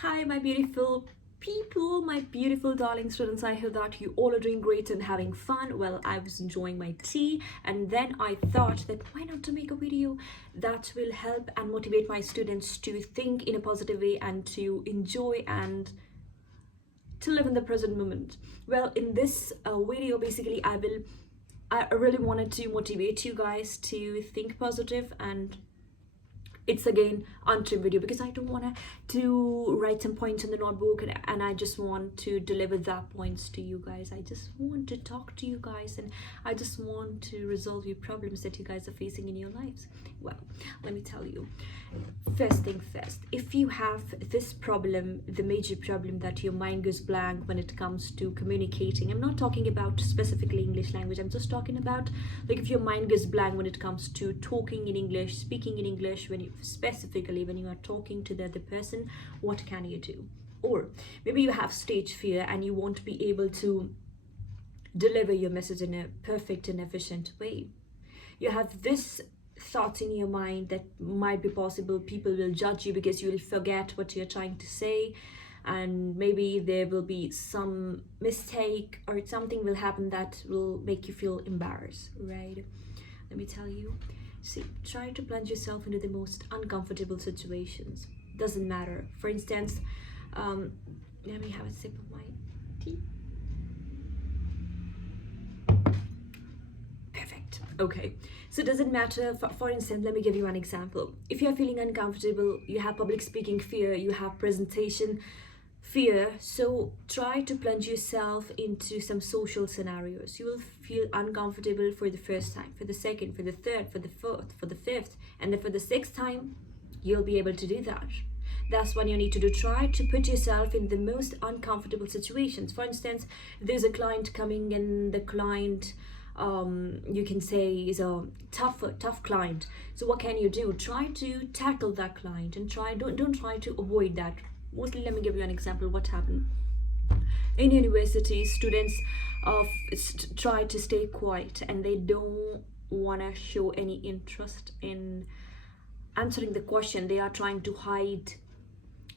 Hi, my beautiful people, my beautiful darling students. I hope that you all are doing great and having fun. Well, I was enjoying my tea, and then I thought that why not to make a video that will help and motivate my students to think in a positive way and to enjoy and to live in the present moment. Well, in this video, basically, I really wanted to motivate you guys to think positive, and it's again untrimmed video because I don't want to write some points in the notebook, and I just want to deliver that points to you guys. I just want to talk to you guys, and I just want to resolve your problems that you guys are facing in your lives. Well, let me tell you, first thing first, if you have this problem, the major problem that your mind goes blank when it comes to communicating, I'm not talking about specifically English language, I'm just talking about like if your mind goes blank when it comes to talking in English, speaking in English, when you specifically when you are talking to the other person, what can you do? Or maybe you have stage fear and you won't be able to deliver your message in a perfect and efficient way. You have this thoughts in your mind that might be possible people will judge you because you will forget what you're trying to say, and maybe there will be some mistake or something will happen that will make you feel embarrassed, right? Let me tell you, see, try to plunge yourself into the most uncomfortable situations. Doesn't matter. For instance, let me have a sip of my tea. Perfect. Okay. So does it matter? For instance, let me give you an example. If you're feeling uncomfortable, you have public speaking fear, you have presentation fear, so try to plunge yourself into some social scenarios. You will feel uncomfortable for the first time, for the second, for the third, for the fourth, for the fifth, and then for the sixth time, you'll be able to do that. That's what you need to do. Try to put yourself in the most uncomfortable situations. For instance, there's a client coming, and the client you can say is a tough client. So what can you do? Try to tackle that client and don't try to avoid that. Mostly, let me give you an example what happened in university. Students try to stay quiet and they don't want to show any interest in answering the question. They are trying to hide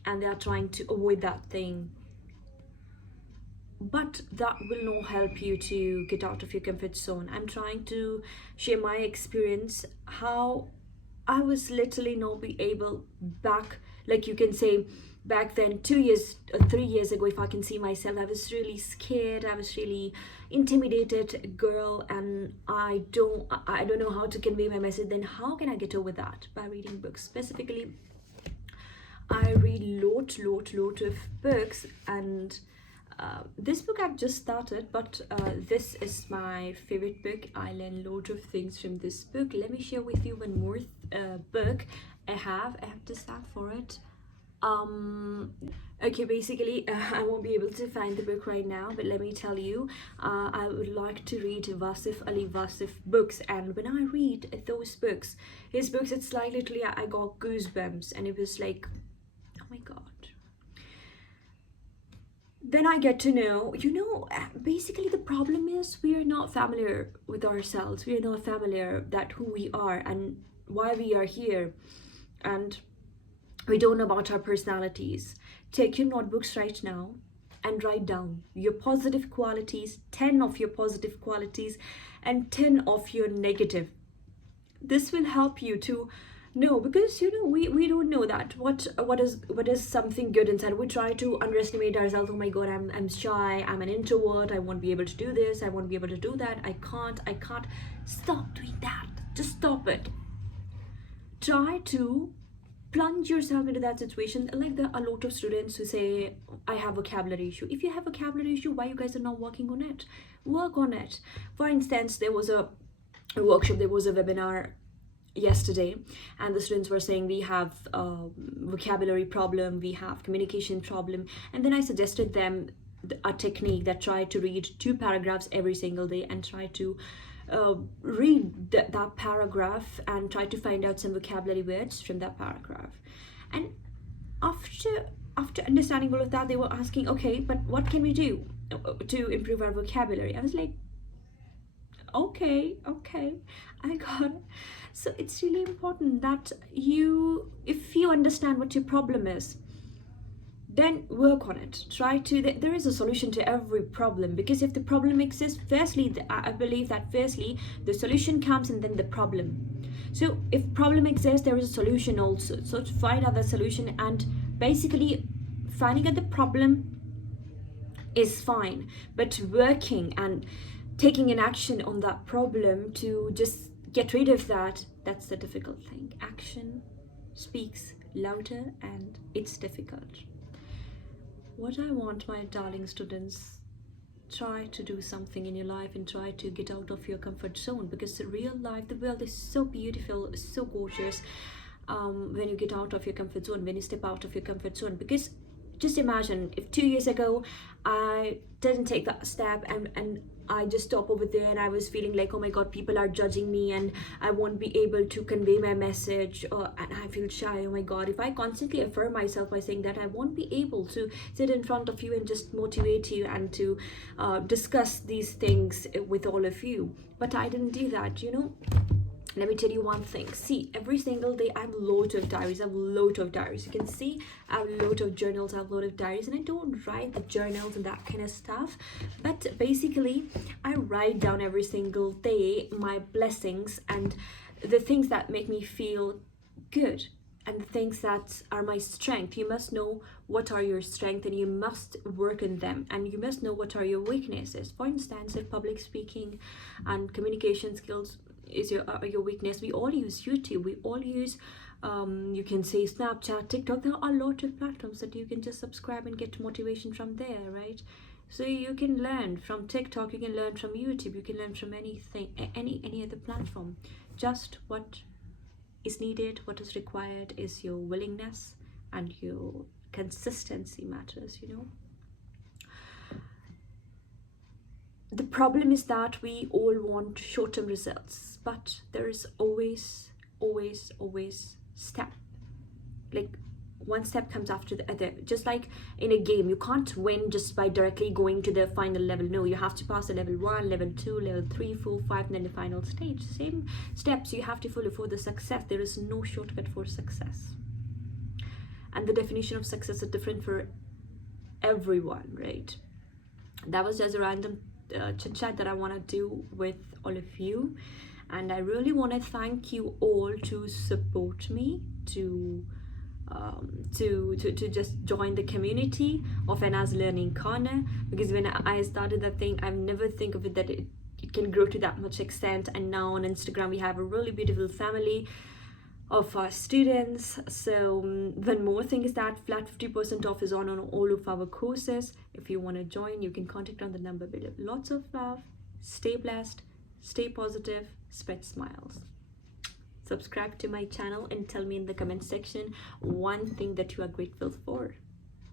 and they are trying to avoid that thing, but that will not help you to get out of your comfort zone. I'm trying to share my experience how I was literally not be able back, like you can say back then 2 years or 3 years ago. If I can see myself, I was really scared, I was really intimidated girl, and I don't know how to convey my message. Then how can I get over that? By reading books. Specifically, I read lot of books, and this book I've just started, but this is my favorite book. I learn a lot of things from this book. Let me share with you one more book I have to start for it. Okay, basically I won't be able to find the book right now, but let me tell you, I would like to read Wasif Ali Wasif books, and when I read those books, his books, it's like literally I got goosebumps, and it was like, oh my god. Then I get to know, basically the problem is we are not familiar with ourselves. We are not familiar that who we are and why we are here, and we don't know about our personalities. Take your notebooks right now and write down your positive qualities, 10 of your positive qualities and 10 of your negative. This will help you to know, because we don't know that what is something good inside. We try to underestimate ourselves. Oh my god, I'm shy, I'm an introvert, I won't be able to do this, I won't be able to do that, I can't. Stop doing that. Just stop it. Try to plunge yourself into that situation. Like there are a lot of students who say, I have vocabulary issue. If you have vocabulary issue, why you guys are not working on it? Work on it. For instance, there was a workshop, there was a webinar yesterday, and the students were saying we have vocabulary problem, we have communication problem, and then I suggested them a technique that try to read 2 paragraphs every single day and try to read that paragraph and try to find out some vocabulary words from that paragraph. And after understanding all of that, they were asking, okay, but what can we do to improve our vocabulary? I was like, okay, I got it. So it's really important that if you understand what your problem is, then work on it. Try to there is a solution to every problem, because if the problem exists, firstly I believe that firstly the solution comes and then the problem. So if problem exists, there is a solution also. So to find out the solution, and basically finding out the problem is fine, but working and taking an action on that problem to just get rid of that, that's the difficult thing. Action speaks louder and it's difficult. What I want my darling students, try to do something in your life and try to get out of your comfort zone, because the real life, the world is so beautiful, so gorgeous, when you get out of your comfort zone, when you step out of your comfort zone. Because just imagine if 2 years ago I didn't take that step, and I just stopped over there, and I was feeling like, oh my god, people are judging me and I won't be able to convey my message, and I feel shy. Oh my god, if I constantly affirm myself by saying that, I won't be able to sit in front of you and just motivate you and to discuss these things with all of you. But I didn't do that, you know. Let me tell you one thing. See, every single day I have a lot of diaries. You can see I have a lot of journals, I have a lot of diaries, and I don't write the journals and that kind of stuff. But basically, I write down every single day my blessings and the things that make me feel good, and the things that are my strength. You must know what are your strengths and you must work on them, and you must know what are your weaknesses. For instance, if public speaking and communication skills is your weakness, we all use YouTube, we all use you can say Snapchat, TikTok. There are a lot of platforms that you can just subscribe and get motivation from there, right? So you can learn from TikTok, you can learn from YouTube, you can learn from anything, any other platform. Just what is needed, what is required is your willingness, and your consistency matters, you know. The problem is that we all want short-term results, but there is always step, like one step comes after the other. Just like in a game, you can't win just by directly going to the final level. No, you have to pass the level 1, level 2, level 3, 4, 5, and then the final stage. Same steps you have to follow for the success. There is no shortcut for success, and the definition of success is different for everyone, right? That was just a random chit chat that I want to do with all of you, and I really want to thank you all to support me, to just join the community of Anna's Learning Corner, because when I started that thing, I never think of it that it can grow to that much extent. And now on Instagram we have a really beautiful family of our students. So one more thing is that flat 50% off is on all of our courses. If you want to join, you can contact on the number below. Lots of love, stay blessed, stay positive, spread smiles. Subscribe to my channel and tell me in the comment section one thing that you are grateful for.